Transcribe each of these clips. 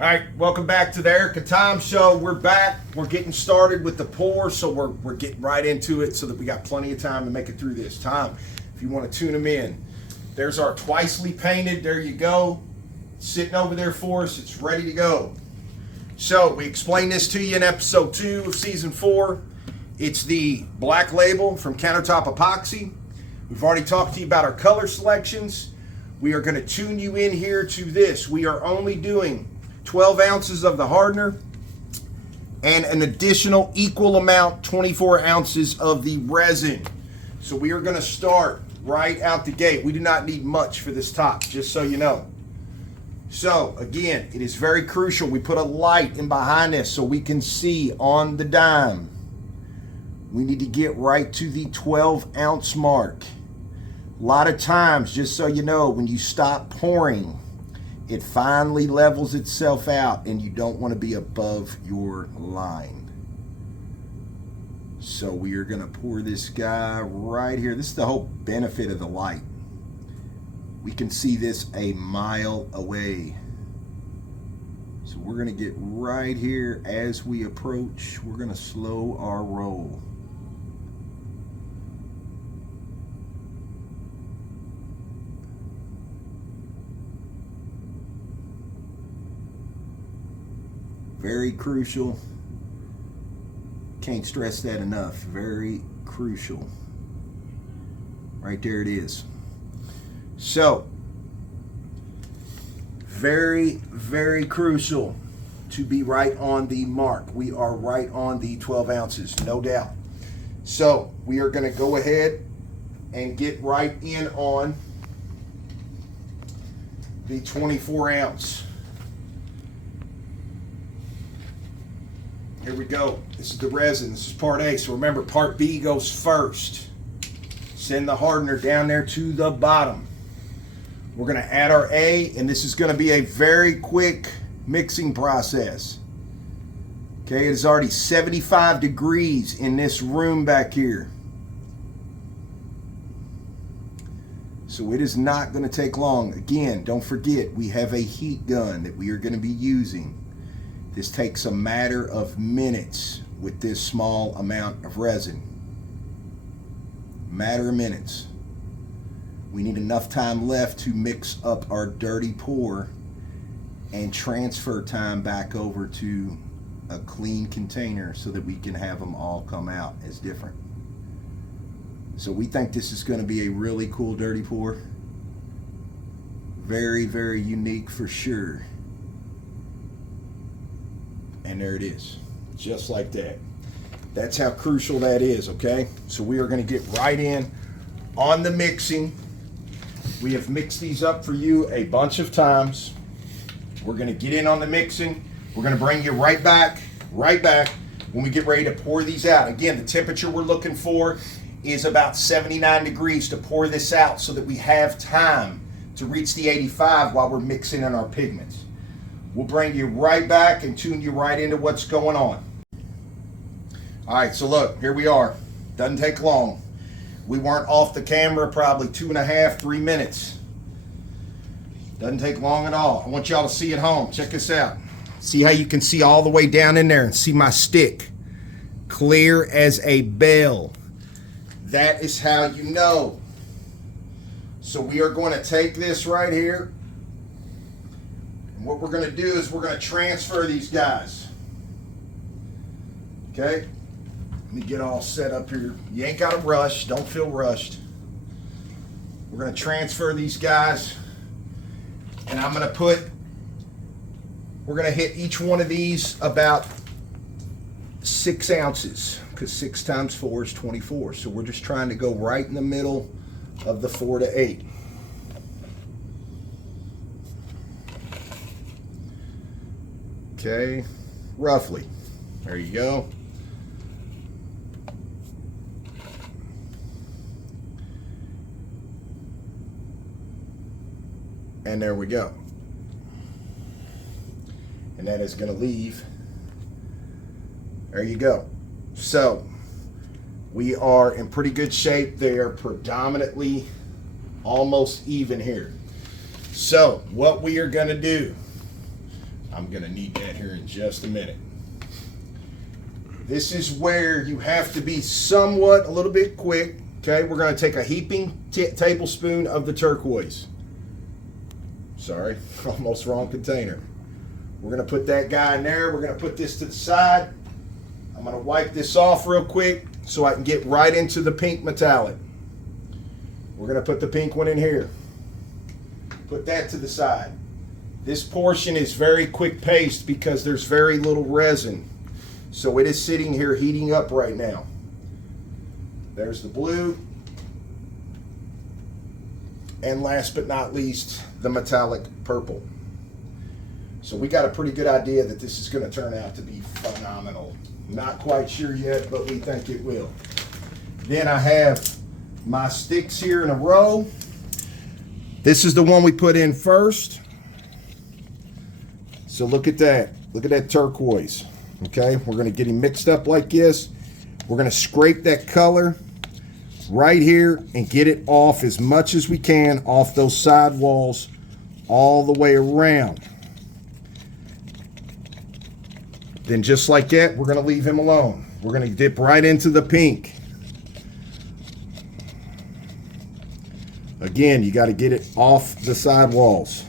All right, welcome back to the Erica Time Show. We're back. We're getting started with the pour, so we're getting right into it so that we got plenty of time to make it through this time. If you want to tune them in, there's our twicely painted. There you go. Sitting over there for us. It's ready to go. So we explained this to you in episode 2 of season 4. It's the black label from Countertop Epoxy. We've already talked to you about our color selections. We are going to tune you in here to this. We are only doing 12 ounces of the hardener and an additional equal amount, 24 ounces of the resin. So we are going to start right out the gate. We do not need much for this top, just so you know. So again, it is very crucial we put a light in behind this so we can see on the dime. We need to get right to the 12 ounce mark. A lot of times, just so you know, when you stop pouring, it finally levels itself out and you don't want to be above your line. So we are going to pour this guy right here. This is the whole benefit of the light. We can see this a mile away. So we're going to get right here as we approach. We're going to slow our roll. Very crucial. Can't stress that enough. Very crucial. Right there it is. So, very, very crucial to be right on the mark. We are right on the 12 ounces, no doubt. So, we are going to go ahead and get right in on the 24 ounce. Here we go. This is the resin. This is part A. So remember, part B goes first. Send the hardener down there to the bottom. We're going to add our A, and this is going to be a very quick mixing process. Okay, it is already 75 degrees in this room back here. So it is not going to take long. Again, don't forget, we have a heat gun that we are going to be using. This takes a matter of minutes with this small amount of resin. Matter of minutes. We need enough time left to mix up our dirty pour and transfer time back over to a clean container so that we can have them all come out as different. So we think this is going to be a really cool dirty pour. Very, very unique for sure. And there it is, just like that. That's how crucial that is, okay? So we are going to get right in on the mixing. We have mixed these up for you a bunch of times. We're going to get in on the mixing. We're going to bring you right back when we get ready to pour these out. Again, the temperature we're looking for is about 79 degrees to pour this out so that we have time to reach the 85 while we're mixing in our pigments. We'll bring you right back and tune you right into what's going on. All right, so look, here we are. Doesn't take long. We weren't off the camera probably 2.5, 3 minutes. Doesn't take long at all. I want y'all to see at home. Check this out. See how you can see all the way down in there and see my stick. Clear as a bell. That is how you know. So we are going to take this right here. What we're going to do is we're going to transfer these guys. Okay? Let me get all set up here. You ain't got to rush. Don't feel rushed. We're going to transfer these guys. And I'm going to we're going to hit each one of these about 6 ounces. Because 6 times 4 is 24. So we're just trying to go right in the middle of the 4 to 8. Okay, roughly. There you go. And there we go. And that is going to leave. There you go. So, we are in pretty good shape. They are predominantly almost even here. So, what we are going to do, I'm gonna need that here in just a minute. This is where you have to be somewhat a little bit quick. Okay, we're gonna take a heaping tablespoon of the turquoise. Sorry, almost wrong container. We're gonna put that guy in there. We're gonna put this to the side. I'm gonna wipe this off real quick so I can get right into the pink metallic. We're gonna put the pink one in here. Put that to the side. This portion is very quick paced because there's very little resin. So it is sitting here heating up right now. There's the blue. And last but not least, the metallic purple. So we got a pretty good idea that this is going to turn out to be phenomenal. Not quite sure yet, but we think it will. Then I have my sticks here in a row. This is the one we put in first. So look at that. Look at that turquoise. Okay, we're going to get him mixed up like this. We're going to scrape that color right here and get it off as much as we can off those side walls all the way around. Then just like that, we're going to leave him alone. We're going to dip right into the pink. Again, you got to get it off the side walls.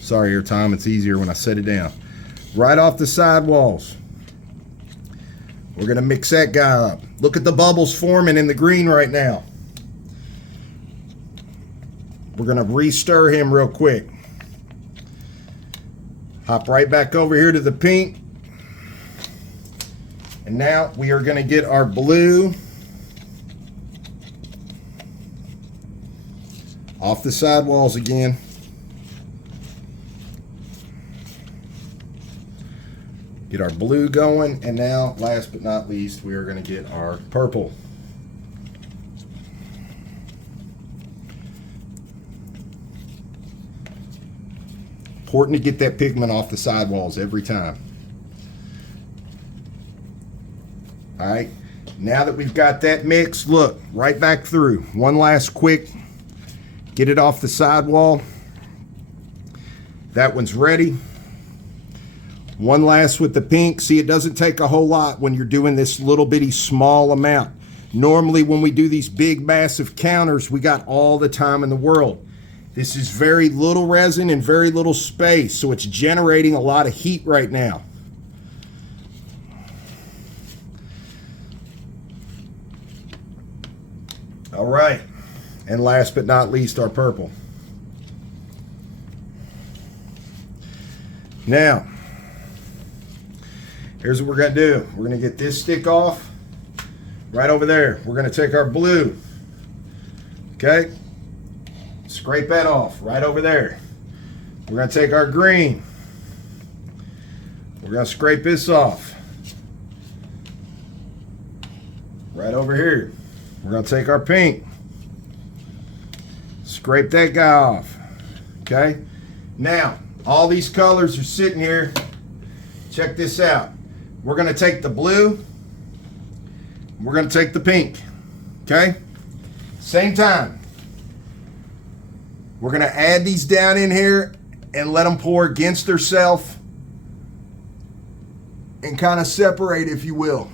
Sorry here, Tom, it's easier when I set it down. Right off the side walls. We're going to mix that guy up. Look at the bubbles forming in the green right now. We're going to re-stir him real quick. Hop right back over here to the pink. And now we are going to get our blue off the side walls again. Get our blue going, and now, last but not least, we are going to get our purple. Important to get that pigment off the sidewalls every time. All right, now that we've got that mixed, look, right back through. One last quick, get it off the sidewall. That one's ready. One last with the pink. See, it doesn't take a whole lot when you're doing this little bitty small amount. Normally when we do these big massive counters, we got all the time in the world. This is very little resin and very little space, so it's generating a lot of heat right now. All right, and last but not least, our purple. Now, here's what we're going to do. We're going to get this stick off right over there. We're going to take our blue, okay? Scrape that off right over there. We're going to take our green. We're going to scrape this off right over here. We're going to take our pink. Scrape that guy off, okay? Now, all these colors are sitting here. Check this out. We're going to take the blue. We're going to take the pink. Okay? Same time. We're going to add these down in here and let them pour against themselves and kind of separate, if you will.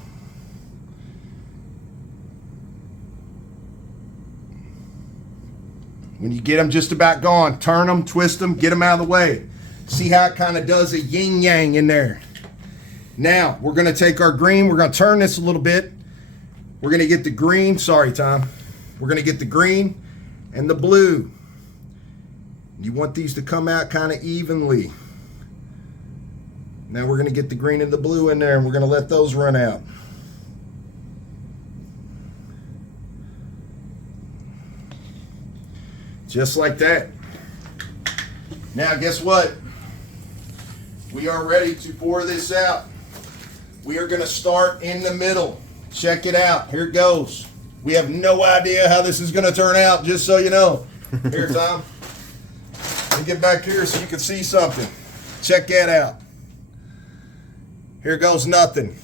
When you get them just about gone, turn them, twist them, get them out of the way. See how it kind of does a yin-yang in there. Now, we're going to take our green. We're going to turn this a little bit. We're going to get the green. Sorry, Tom. We're going to get the green and the blue. You want these to come out kind of evenly. Now we're going to get the green and the blue in there, and we're going to let those run out. Just like that. Now, guess what? We are ready to pour this out. We are going to start in the middle. Check it out. Here it goes. We have no idea how this is going to turn out, just so you know. Here, Tom. Let me get back here so you can see something. Check that out. Here goes nothing.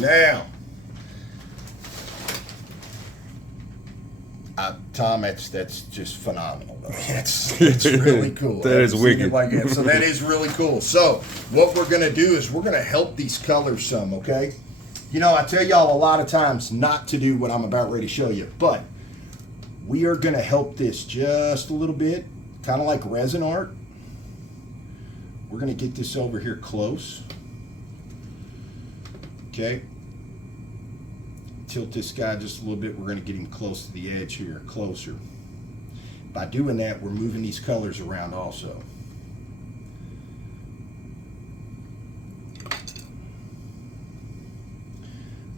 Now, Tom, that's just phenomenal. It's really cool. That is wicked. Like that. So that is really cool. So what we're gonna do is we're gonna help these colors some, okay? You know, I tell y'all a lot of times not to do what I'm about ready to show you, but we are gonna help this just a little bit, kind of like resin art. We're gonna get this over here close. Okay. Tilt this guy just a little bit. We're going to get him close to the edge here, closer. By doing that, we're moving these colors around also.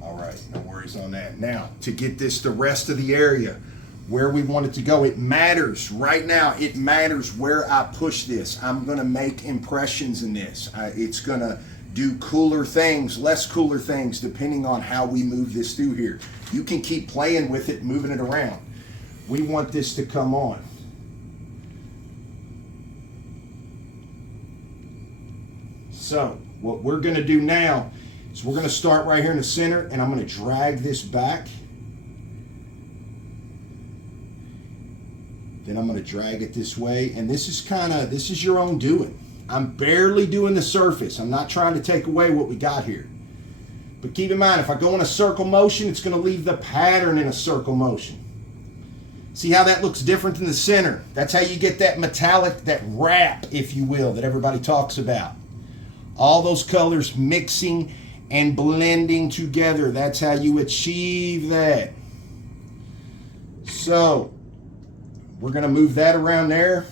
All right, no worries on that. Now, to get this the rest of the area where we want it to go, it matters. Right now, it matters where I push this. I'm going to make impressions in this. It's going to do cooler things, less cooler things, depending on how we move this through here. You can keep playing with it, moving it around. We want this to come on. So what we're going to do now is we're going to start right here in the center, and I'm going to drag this back. Then I'm going to drag it this way, and this is your own doing. I'm barely doing the surface. I'm not trying to take away what we got here. But keep in mind, if I go in a circle motion, it's going to leave the pattern in a circle motion. See how that looks different in the center? That's how you get that metallic, that wrap, if you will, that everybody talks about. All those colors mixing and blending together. That's how you achieve that. So, we're going to move that around there.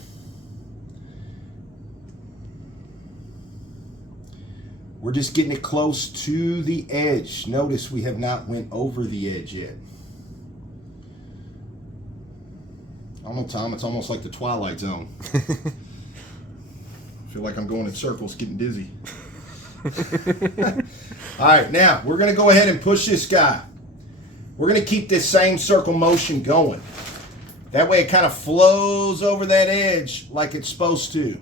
We're just getting it close to the edge. Notice we have not went over the edge yet. I don't know, Tom, it's almost like the Twilight Zone. I feel like I'm going in circles, getting dizzy. All right, now we're going to go ahead and push this guy. We're going to keep this same circle motion going. That way it kind of flows over that edge like it's supposed to.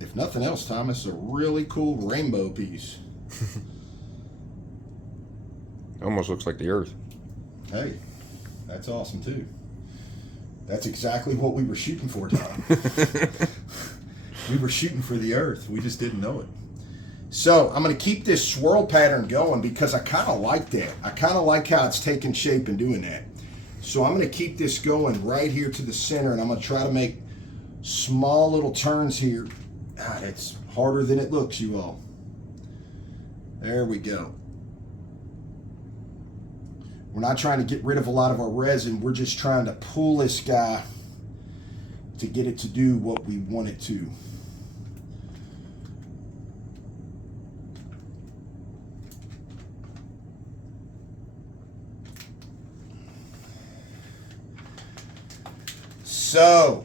If nothing else, Thomas, it's a really cool rainbow piece. Almost looks like the earth. Hey, that's awesome too. That's exactly what we were shooting for, Tom. We were shooting for the earth. We just didn't know it. So I'm going to keep this swirl pattern going because I kind of like that. I kind of like how it's taking shape and doing that. So I'm going to keep this going right here to the center, and I'm going to try to make small little turns here. God, it's harder than it looks, you all. There we go. We're not trying to get rid of a lot of our resin. We're just trying to pull this guy to get it to do what we want it to. So,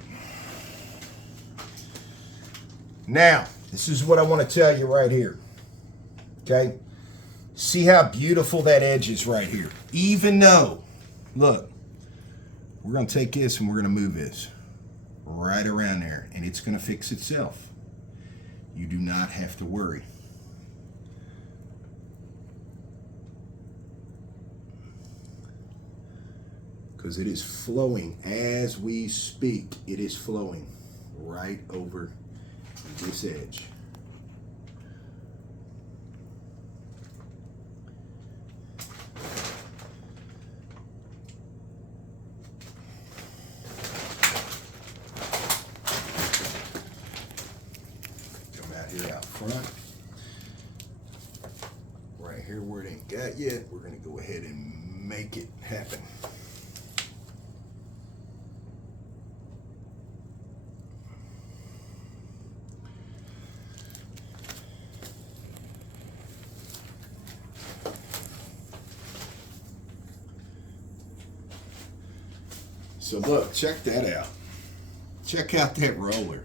now, this is what I want to tell you right here. Okay? See how beautiful that edge is right here. Even though, look, we're going to take this and we're going to move this right around there, and it's going to fix itself. You do not have to worry. Because it is flowing as we speak. It is flowing right over this edge. Come out here out front. Right here where it ain't got yet, we're going to go ahead and make it happen. So look, check that out. Check out that roller.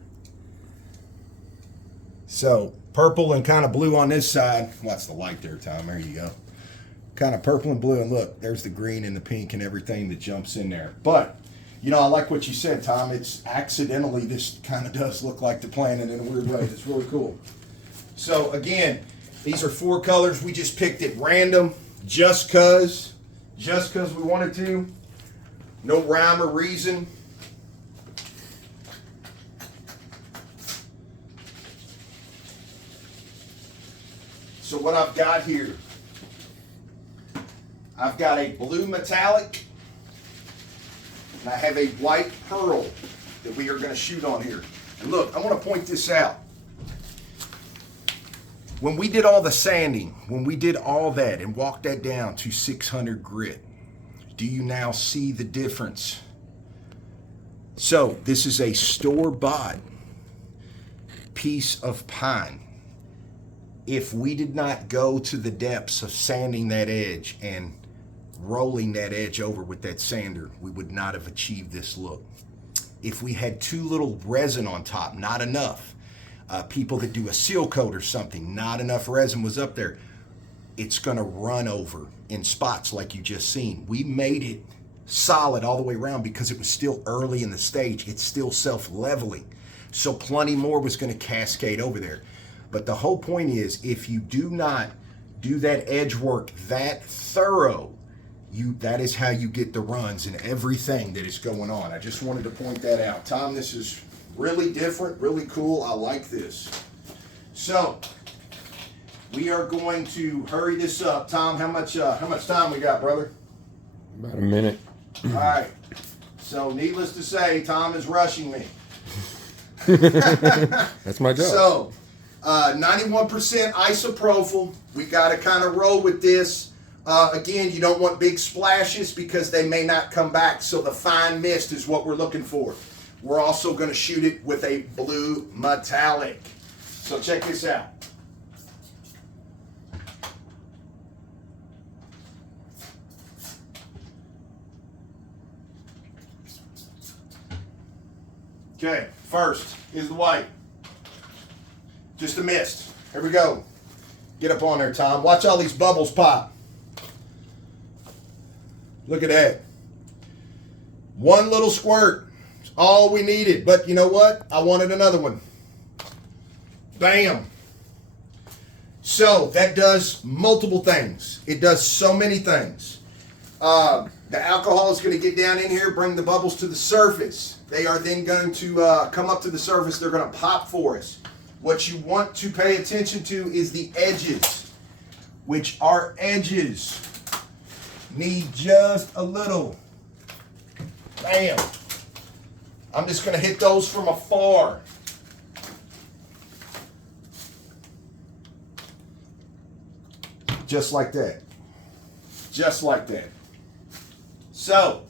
So purple and kind of blue on this side. Well, that's the light there, Tom. There you go. Kind of purple and blue. And look, there's the green and the pink and everything that jumps in there. But You know, I like what you said, Tom. It's accidentally, this kind of does look like the planet in a weird way. It's really cool. So again, these are 4 colors. We just picked it random, just cause we wanted to. No rhyme or reason. So what I've got here, I've got a blue metallic, and I have a white pearl that we are going to shoot on here. And look, I want to point this out. When we did all the sanding, when we did all that and walked that down to 600 grit, do you now see the difference? So this is a store-bought piece of pine. If we did not go to the depths of sanding that edge and rolling that edge over with that sander, we would not have achieved this look. If we had too little resin on top, not enough. People that do a seal coat or something, not enough resin was up there, it's gonna run over in spots like you just seen. We made it solid all the way around because it was still early in the stage. It's still self-leveling. So plenty more was gonna cascade over there. But the whole point is, if you do not do that edge work that thorough, that is how you get the runs and everything that is going on. I just wanted to point that out. Tom, this is really different, really cool. I like this. So we are going to hurry this up. Tom, how much time we got, brother? About a minute. All right. So needless to say, Tom is rushing me. That's my job. So 91% isopropyl. We got to kind of roll with this. Again, you don't want big splashes because they may not come back, so the fine mist is what we're looking for. We're also going to shoot it with a blue metallic. So check this out. Okay, first is the white. Just a mist. Here we go. Get up on there, Tom. Watch all these bubbles pop. Look at that. One little squirt. It's all we needed. But you know what? I wanted another one. Bam. So that does multiple things. It does so many things. The alcohol is going to get down in here, bring the bubbles to the surface. They are then going to come up to the surface. They're going to pop for us. What you want to pay attention to is the edges, which our edges need just a little. Bam. I'm just going to hit those from afar. Just like that. Just like that. So,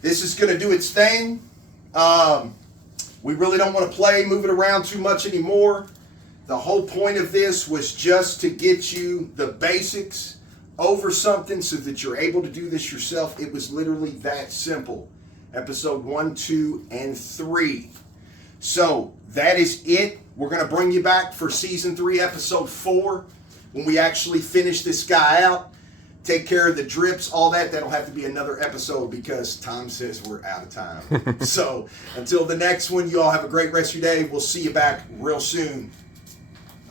this is going to do its thing. We really don't want to move it around too much anymore. The whole point of this was just to get you the basics over something so that you're able to do this yourself. It was literally that simple. Episode 1, 2, and 3. So that is it. We're going to bring you back for season 3, episode 4, when we actually finish this guy out. Take care of the drips, all that. That'll have to be another episode because Tom says we're out of time. So until the next one, you all have a great rest of your day. We'll see you back real soon.